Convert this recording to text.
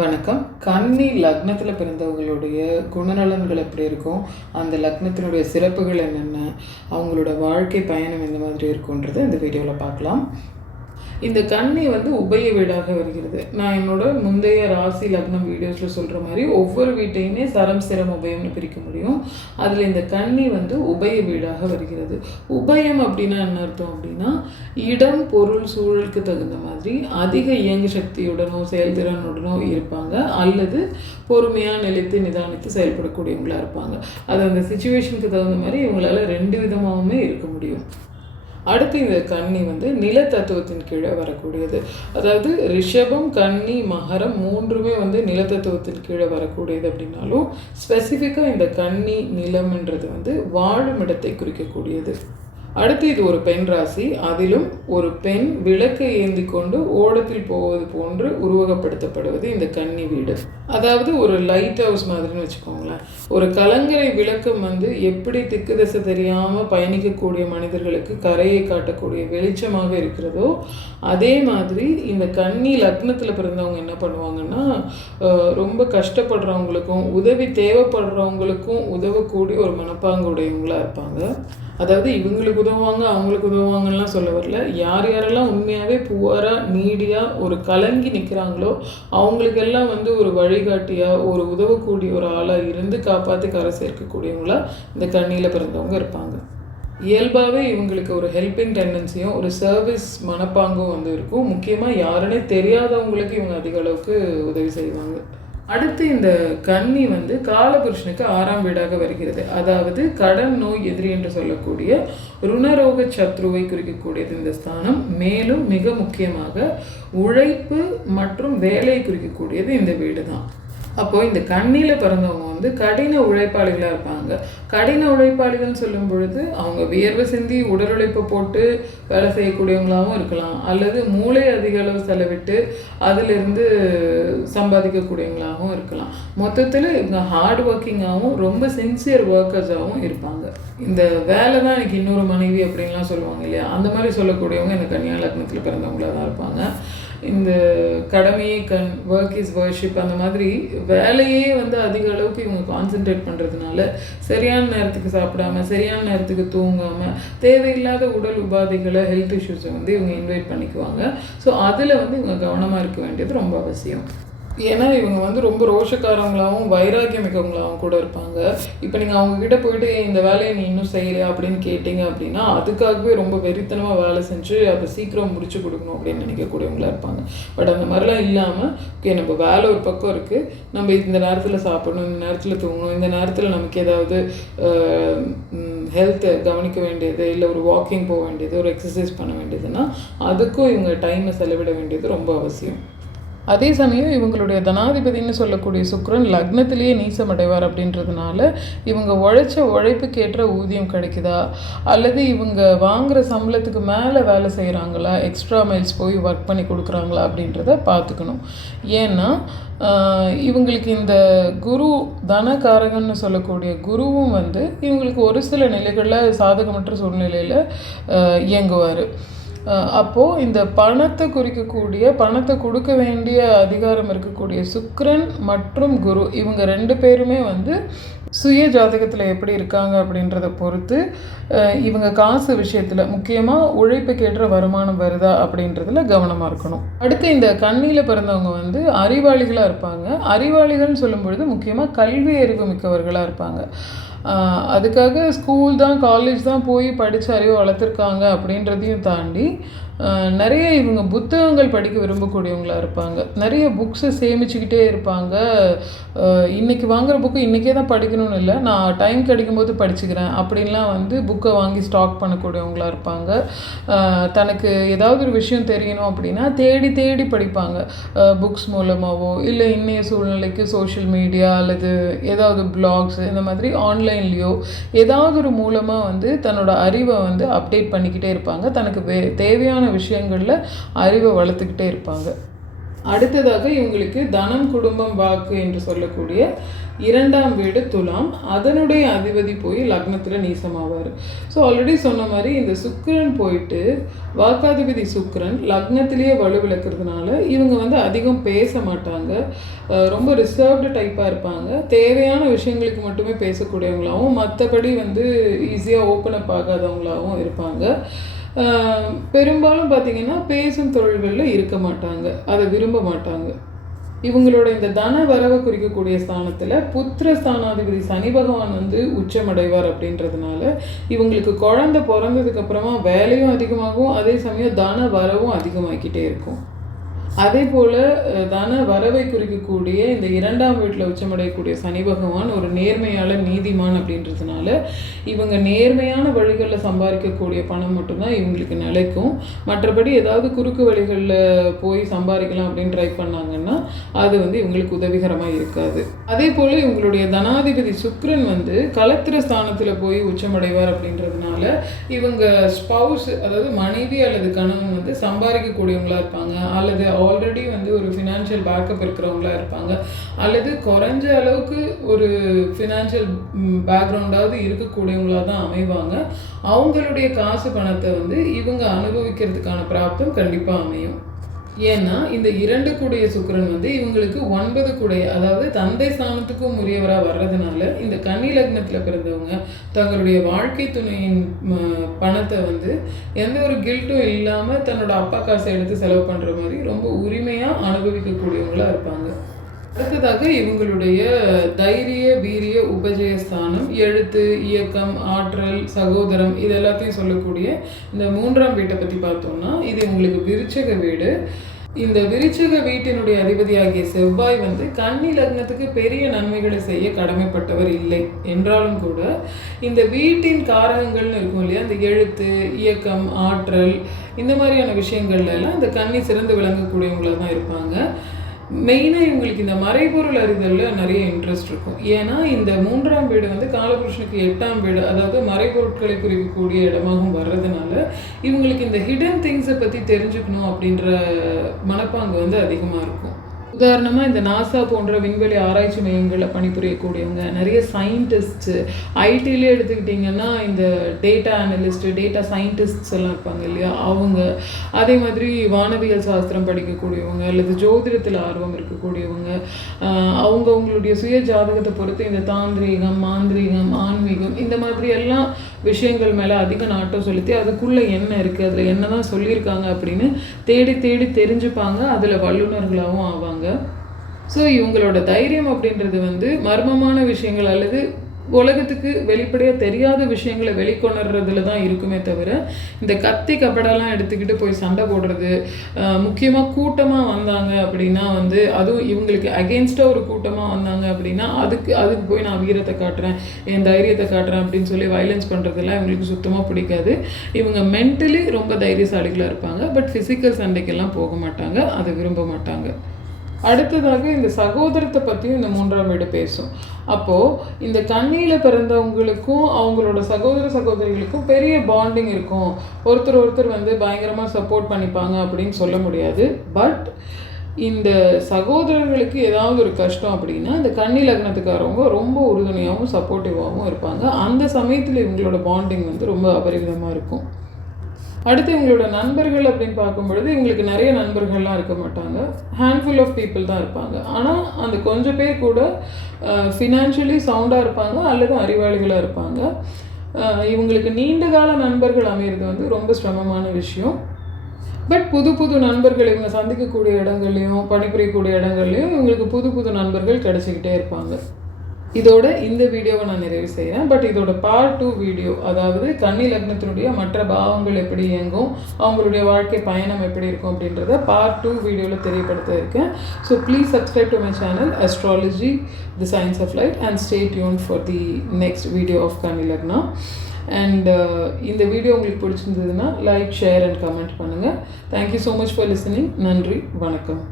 வணக்கம். கன்னி லக்னத்தில் பிறந்தவங்களுடைய குணநலன்கள் எப்படி இருக்கும், அந்த லக்னத்தினுடைய சிறப்புகள் என்னென்ன, அவங்களோட வாழ்க்கை பயணம் எந்த மாதிரி இருக்குன்றதை இந்த வீடியோவில் பார்க்கலாம். இந்த கன்னி உபய வீடாக வருகிறது. நான் என்னோட முந்தைய ராசி லக்னம் வீடியோஸில் சொல்கிற மாதிரி ஒவ்வொரு வீட்டையுமே சரம் சிரம் உபயம்னு பிரிக்க முடியும். அதில் இந்த கன்னி உபய வீடாக வருகிறது. உபயம் அப்படின்னா என்ன அர்த்தம் அப்படின்னா, இடம் பொருள் சூழலுக்கு தகுந்த மாதிரி அதிக இயங்கு சக்தியுடனோ செயல்திறனுடனோ இருப்பாங்க, அல்லது பொறுமையாக நிலைத்து நிதானித்து செயல்படக்கூடியவங்களாக இருப்பாங்க. அது அந்த சிச்சுவேஷனுக்கு தகுந்த மாதிரி இவங்களால ரெண்டு விதமாகவுமே இருக்க முடியும். அடுத்து இந்த கன்னி நில தத்துவத்தின் கீழே வரக்கூடியது. அதாவது ரிஷபம், கன்னி, மகரம் மூன்றுமே நிலத்தத்துவத்தின் கீழே வரக்கூடியது. அப்படின்னாலும் ஸ்பெசிஃபிக்காக இந்த கன்னி நிலம்ன்றது வாழும் இடத்தை குறிக்கக்கூடியது. அடுத்து இது ஒரு பெண் ராசி. அதிலும் ஒரு பெண் விளக்கை ஏந்தி கொண்டு ஓடத்தில் போவது போன்று உருவகப்படுத்தப்படுவது இந்த கன்னி வீடு. அதாவது ஒரு லைட் ஹவுஸ் மாதிரின்னு வச்சுக்கோங்களேன். ஒரு கலங்கரை விளக்கம் எப்படி திக்கு திசை தெரியாமல் பயணிக்கக்கூடிய மனிதர்களுக்கு கரையை காட்டக்கூடிய வெளிச்சமாக இருக்கிறதோ, அதே மாதிரி இந்த கன்னி லக்னத்தில் பிறந்தவங்க என்ன பண்ணுவாங்கன்னா, ரொம்ப கஷ்டப்படுறவங்களுக்கும் உதவி தேவைப்படுறவங்களுக்கும் உதவக்கூடிய ஒரு மனப்பாங்கு உடையவங்களாக இருப்பாங்க. அதாவது இவங்களுக்கு உதவுவாங்க அவங்களுக்கு உதவுவாங்கலாம் சொல்ல வரல. யார் யாரெல்லாம் உண்மையாகவே புவராக நீடியாக ஒரு கலங்கி நிற்கிறாங்களோ அவங்களுக்கெல்லாம் ஒரு வழிகாட்டியாக ஒரு உதவக்கூடிய ஒரு ஆளாக இருந்து காப்பாற்றி கரை சேர்க்கக்கூடியவங்களா இந்த கன்னியில் பிறந்தவங்க இருப்பாங்க. இயல்பாகவே இவங்களுக்கு ஒரு ஹெல்பிங் டெண்டன்சியும் ஒரு சர்வீஸ் மனப்பாங்கும் இருக்கும். முக்கியமாக யாருன்னே தெரியாதவங்களுக்கு இவங்க அதிக அளவுக்கு உதவி செய்வாங்க. அடுத்து இந்த கன்னி காலபுருஷனுக்கு 6ஆம் வீடாக வருகிறது. அதாவது கடன் நோய் எதிரி என்று சொல்லக்கூடிய ருணரோக சத்ருவை குறிக்கக்கூடியது இந்த ஸ்தானம். மேலும் மிக முக்கியமாக உழைப்பு மற்றும் வேலையை குறிக்கக்கூடியது இந்த வீடு தான். அப்போது இந்த கன்னியில் பிறந்தவங்க கடின உழைப்பாளிகளாக இருப்பாங்க. கடின உழைப்பாளிகள்னு சொல்லும் பொழுது அவங்க வியர்வை சிந்தி உடல் உழைப்பை போட்டு வேலை செய்யக்கூடியவங்களாகவும் இருக்கலாம், அல்லது மூளை அதிக அளவு செலவிட்டு அதிலிருந்து சம்பாதிக்கக்கூடியவங்களாகவும் இருக்கலாம். மொத்தத்தில் இவங்க ஹார்ட் ஒர்க்கிங்காகவும் ரொம்ப சின்சியர் ஒர்க்கர்ஸாகவும் இருப்பாங்க. இந்த வேலை தான் எனக்கு இன்னொரு மனைவி அப்படின்லாம் சொல்லுவாங்க இல்லையா, அந்த மாதிரி சொல்லக்கூடியவங்க இந்த கன்னியா லக்னத்தில் பிறந்தவங்களாக தான் இருப்பாங்க. இந்த கடமையே ஒர்க் இஸ் வர்ஷிப் அந்த மாதிரி வேலையே அதிக அளவுக்கு இவங்க கான்சென்ட்ரேட் பண்ணுறதுனால சரியான நேரத்துக்கு சாப்பிடாம சரியான நேரத்துக்கு தூங்காமல் தேவையில்லாத உடல் உபாதைகளை ஹெல்த் இஷ்யூஸை இவங்க இன்வைட் பண்ணிக்குவாங்க. ஸோ அதில் இவங்க கவனமாக இருக்க வேண்டியது ரொம்ப அவசியம். ஏன்னா இவங்க ரொம்ப ரோஷக்காரங்களாகவும் வைராக்கியம் மிக்கவங்களாகவும் கூட இருப்பாங்க. இப்போ நீங்கள் அவங்கக்கிட்ட போயிட்டு இந்த வேலையை நீ இன்னும் செய்யலையா அப்படின்னு கேட்டிங்க அப்படின்னா அதுக்காகவே ரொம்ப வெறித்தனமாக வேலை செஞ்சு அதை சீக்கிரம் முடிச்சு கொடுக்கணும் அப்படின்னு நினைக்கக்கூடியவங்களாக இருப்பாங்க. பட் அந்த மாதிரிலாம் இல்லாமல், ஓகே நம்ம வேலை ஒரு பக்கம் இருக்குது, நம்ம இந்த நேரத்தில் சாப்பிடணும், இந்த நேரத்தில் தூங்கணும், இந்த நேரத்தில் நமக்கு ஏதாவது ஹெல்த்தை கவனிக்க வேண்டியது, இல்லை ஒரு வாக்கிங் போக வேண்டியது, ஒரு எக்ஸசைஸ் பண்ண வேண்டியதுன்னா அதுக்கும் இவங்க டைமை செலவிட வேண்டியது ரொம்ப அவசியம். அதே சமயம் இவங்களுடைய தனாதிபதினு சொல்லக்கூடிய சுக்கிரன் லக்னத்திலேயே நீசமடைவார். அப்படின்றதுனால இவங்க உழைச்ச உழைப்புக்கேற்ற ஊதியம் கிடைக்குதா, அல்லது இவங்க வாங்குகிற சம்பளத்துக்கு மேலே வேலை செய்கிறாங்களா, எக்ஸ்ட்ரா மைல்ஸ் போய் ஒர்க் பண்ணி கொடுக்குறாங்களா அப்படின்றத பார்த்துக்கணும். ஏன்னா இவங்களுக்கு இந்த குரு தனகாரகன்னு சொல்லக்கூடிய குருவும் இவங்களுக்கு ஒரு சில நிலைகளில் சாதகமற்ற சூழ்நிலையில் இயங்குவார். அப்போது இந்த பணத்தை குறிக்கக்கூடிய பணத்தை கொடுக்க வேண்டிய அதிகாரம் இருக்கக்கூடிய சுக்கிரன் மற்றும் குரு இவங்க ரெண்டு பேருமே சுய ஜாதகத்தில் எப்படி இருக்காங்க அப்படின்றத பொறுத்து இவங்க காசு விஷயத்தில் முக்கியமாக உழைப்புக்கேற்ற வருமானம் வருதா அப்படின்றதுல கவனமாக இருக்கணும். அடுத்து இந்த கன்னியில் பிறந்தவங்க அறிவாளிகளாக இருப்பாங்க. அறிவாளிகள்னு சொல்லும் பொழுது முக்கியமாக கல்வி அறிவு மிக்கவர்களாக இருப்பாங்க. அதுக்காக ஸ்கூல் தான் காலேஜ் தான் போய் படித்து அறிவு வளர்த்துருக்காங்க அப்படின்றதையும் தாண்டி நிறைய இவங்க புத்தகங்கள் படிக்க விரும்பக்கூடியவங்களாக இருப்பாங்க. நிறைய புக்ஸை சேமிச்சுக்கிட்டே இருப்பாங்க. இன்றைக்கி வாங்குகிற புக்கு இன்றைக்கே தான் படிக்கணும்னு இல்லை, நான் டைம் கிடைக்கும்போது படிச்சுக்கிறேன் அப்படின்லாம் புக்கை வாங்கி ஸ்டாக் பண்ணக்கூடியவங்களாக இருப்பாங்க. தனக்கு ஏதாவது ஒரு விஷயம் தெரியணும் அப்படின்னா தேடி தேடி படிப்பாங்க. புக்ஸ் மூலமாகவோ இல்லை இன்றைய சூழ்நிலைக்கு சோஷியல் மீடியா அல்லது ஏதாவது பிளாக்ஸ் இந்த மாதிரி ஆன்லைன்லேயோ ஏதாவது ஒரு மூலமாக தன்னோட அறிவை அப்டேட் பண்ணிக்கிட்டே இருப்பாங்க. தனக்கு தேவையான விஷயங்களில் அறிவை வளர்த்துக்கிட்டே இருப்பாங்க. அடுத்ததாக இவங்களுக்கு தனம் குடும்பம் வாக்கு என்று சொல்லக்கூடிய 2ஆம் வீடு துலாம், அதனுடைய அதிபதி போய் லக்னத்தில் நீசமாவார். ஸோ ஆல்ரெடி சொன்ன மாதிரி இந்த சுக்கிரன் போயிட்டு வாக்காதிபதி சுக்கிரன் லக்னத்திலேயே வலுவிழக்கிறதுனால இவங்க வந்து அதிகம் பேச மாட்டாங்க, ரொம்ப ரிசர்வ்டு டைப்பாக இருப்பாங்க. தேவையான விஷயங்களுக்கு மட்டுமே பேசக்கூடியவங்களாகவும் மற்றபடி வந்து ஈஸியாக ஓப்பன் அப் ஆகாதவங்களாகவும் இருப்பாங்க. பெரும்பாலும் பார்த்திங்கன்னா பேசும் தொழில்களில் இருக்க மாட்டாங்க, அதை விரும்ப மாட்டாங்க. இவங்களோட இந்த தன வரவை குறிக்கக்கூடிய ஸ்தானத்தில் புத்திர ஸ்தானாதிபதி சனி பகவான் வந்து உச்சமடைவார். அப்படின்றதுனால இவங்களுக்கு குழந்தை பிறந்ததுக்கப்புறமா வேலையும் அதிகமாகும், அதே சமயம் தன வரவும் அதிகமாகிக்கிட்டே இருக்கும். அதே போல் தன வரவை குறிக்கக்கூடிய இந்த 2ஆம் வீட்டில் உச்சமடையக்கூடிய சனி பகவான் ஒரு நேர்மையாளர், நீதிமான் அப்படின்றதுனால இவங்க நேர்மையான வழிகளில் சம்பாதிக்கக்கூடிய பணம் மட்டும்தான் இவங்களுக்கு நிலைக்கும். மற்றபடி ஏதாவது குறுக்கு வழிகளில் போய் சம்பாதிக்கலாம் அப்படின்னு ட்ரை பண்ணாங்கன்னா அது வந்து இவங்களுக்கு உதவிகரமாக இருக்காது. அதே போல் இவங்களுடைய தனாதிபதி சுக்கிரன் வந்து கலத்திர ஸ்தானத்தில் போய் உச்சமடைவார். அப்படின்றதுனால இவங்க ஸ்பவுஸ், அதாவது மனைவி அல்லது கணவன் வந்து சம்பாதிக்கக்கூடியவங்களாக இருப்பாங்க, அல்லது ஆல்ரெடி வந்து ஒரு ஃபினான்ஷியல் பேக்கப் இருக்கிறவங்களா இருப்பாங்க, அல்லது குறைஞ்ச அளவுக்கு ஒரு ஃபினான்ஷியல் பேக்ரவுண்டாவது இருக்கக்கூடியவங்களாக தான் அமைவாங்க. அவங்களுடைய காசு பணத்தை வந்து இவங்க அனுபவிக்கிறதுக்கான பிராப்தம் கண்டிப்பாக அமையும். ஏன்னா இந்த 2 கூடிய சுக்கிரன் வந்து இவங்களுக்கு 9 கூடிய, அதாவது தந்தை ஸ்தானத்துக்கும் உரியவராக வர்றதுனால இந்த கன்னி லக்னத்தில் பிறந்தவங்க தங்களுடைய வாழ்க்கை துணையின் பணத்தை வந்து எந்த ஒரு கில்ட்டும் இல்லாமல் தன்னோட அப்பா காசை எடுத்து செலவு பண்ணுற மாதிரி ரொம்ப உரிமையாக அனுபவிக்கக்கூடியவங்களாக இருப்பாங்க. அடுத்ததாக இவங்களுடைய தைரிய, வீரிய, உபஜயஸ்தானம், எழுத்து, இயக்கம், ஆற்றல், சகோதரம், இது எல்லாத்தையும் சொல்லக்கூடிய இந்த 3ஆம் வீட்டை பற்றி பார்த்தோம்னா இது இவங்களுக்கு விருச்சக வீடு. இந்த விருச்சக வீட்டினுடைய அதிபதியாகிய செவ்வாய் வந்து கன்னி லக்னத்துக்கு பெரிய நன்மைகளை செய்ய கடமைப்பட்டவர் இல்லை என்றாலும் கூட இந்த வீட்டின் காரகங்கள்னு இருக்கும் இல்லையா, இந்த எழுத்து, இயக்கம், ஆற்றல், இந்த மாதிரியான விஷயங்கள்ல எல்லாம் இந்த கன்னி சிறந்து விளங்கக்கூடியவங்களாக தான் இருப்பாங்க. மெயினாக இவங்களுக்கு இந்த மறைபொருள் அறிதலில் நிறைய இன்ட்ரெஸ்ட் இருக்கும். ஏன்னா இந்த 3ஆம் வீடு வந்து காலபுருஷனுக்கு 8ஆம் வீடு, அதாவது மறைபொருட்களை குறிக்கக்கூடிய இடமாகவும் வர்றதுனால இவங்களுக்கு இந்த ஹிடன் திங்ஸை பற்றி தெரிஞ்சுக்கணும் அப்படின்ற மனப்பாங்கு வந்து அதிகமாக இருக்கும். உதாரணமாக இந்த நாசா போன்ற விண்வெளி ஆராய்ச்சி மையங்களில் பணிபுரியக்கூடியவங்க, நிறைய சயின்டிஸ்ட்ஸு, ஐடியிலே எடுத்துக்கிட்டிங்கன்னா இந்த டேட்டா அனலிஸ்ட்டு, டேட்டா சயின்டிஸ்ட்ஸ் எல்லாம் இருப்பாங்க இல்லையா அவங்க, அதே மாதிரி வானவியல் சாஸ்திரம் படிக்கக்கூடியவங்க அல்லது ஜோதிடத்தில் ஆர்வம் இருக்கக்கூடியவங்க, அவங்களுடைய சுய ஜாதகத்தை பொறுத்து இந்த தாந்திரீகம், மாந்திரீகம், ஆன்மீகம், இந்த மாதிரி எல்லாம் விஷயங்கள் மேலே அதிக நாட்டம் செலுத்தி அதுக்குள்ளே என்ன இருக்குது, அதில் என்ன தான் சொல்லியிருக்காங்க அப்படின்னு தேடி தேடி தெரிஞ்சுப்பாங்க, அதில் வல்லுநர்களாகவும் ஆவாங்க. ஸோ இவங்களோட தைரியம் அப்படின்றது வந்து மர்மமான விஷயங்கள் அல்லது உலகத்துக்கு வெளிப்படையாக தெரியாத விஷயங்களை வெளிக்கொணர்றதுல தான் இருக்குமே தவிர இந்த கத்தி கபடெல்லாம் எடுத்துக்கிட்டு போய் சண்டை போடுறது, முக்கியமாக கூட்டமாக வந்தாங்க அப்படின்னா வந்து அதுவும் இவங்களுக்கு அகெயின்ஸ்டாக ஒரு கூட்டமாக வந்தாங்க அப்படின்னா அதுக்கு போய் நான் வீரத்தை காட்டுறேன், என் தைரியத்தை காட்டுறேன் அப்படின்னு சொல்லி வயலன்ஸ் பண்ணுறதுலாம் இவங்களுக்கு சுத்தமாக பிடிக்காது. இவங்க மென்டலி ரொம்ப தைரியசாலிகளாக இருப்பாங்க, பட் ஃபிசிக்கல் சண்டைக்கெல்லாம் போக மாட்டாங்க, அதை விரும்ப மாட்டாங்க. அடுத்ததாக இந்த சகோதரத்தை பற்றியும் இந்த 3ஆம் வீடு பேசும். அப்போது இந்த கன்னியில் பிறந்தவங்களுக்கும் அவங்களோட சகோதர சகோதரிகளுக்கும் பெரிய பாண்டிங் இருக்கும், ஒருத்தர் வந்து பயங்கரமாக சப்போர்ட் பண்ணிப்பாங்க அப்படின்னு சொல்ல முடியாது. பட் இந்த சகோதரர்களுக்கு ஏதாவது ஒரு கஷ்டம் அப்படின்னா இந்த கன்னி லக்னத்துக்காரவங்க ரொம்ப உறுதுணையாகவும் சப்போர்ட்டிவாகவும் இருப்பாங்க. அந்த சமயத்தில் இவங்களோட பாண்டிங் வந்து ரொம்ப அபரிவிதமாக இருக்கும். அடுத்து இவங்களோட நண்பர்கள் அப்படின்னு பார்க்கும்பொழுது இவங்களுக்கு நிறைய நண்பர்கள்லாம் இருக்க மாட்டாங்க, ஹேண்ட்ஃபுல் ஆஃப் பீப்புள் தான் இருப்பாங்க. ஆனால் அந்த கொஞ்சம் பேர் கூட ஃபினான்ஷியலி சவுண்டாக இருப்பாங்க அல்லது அறிவாளிகளாக இருப்பாங்க. இவங்களுக்கு நீண்ட கால நண்பர்கள் அமையிறது வந்து ரொம்ப சிரமமான விஷயம். பட் புது நண்பர்கள் இவங்க சந்திக்கக்கூடிய இடங்கள்லையும் பணிபுரியக்கூடிய இடங்கள்லையும் இவங்களுக்கு புது நண்பர்கள் கிடச்சிக்கிட்டே இருப்பாங்க. இதோட இந்த வீடியோவை நான் நிறைவு செய்கிறேன். பட் இதோட பார்ட் 2 வீடியோ, அதாவது கன்னி லக்னத்தினுடைய மற்ற பாவங்கள் எப்படி இயங்கும், அவங்களுடைய வாழ்க்கை பயணம் எப்படி இருக்கும் அப்படின்றத பார்ட் 2 வீடியோவில் தெரியப்படுத்த இருக்கேன். So please subscribe to my channel astrology the science of light and stay tuned for the next video of Kanni Lagna. And இந்த வீடியோ உங்களுக்கு பிடிச்சிருந்ததுன்னா லைக், ஷேர் அண்ட் கமெண்ட் பண்ணுங்கள். Thank you so much for listening. நன்றி, வணக்கம்.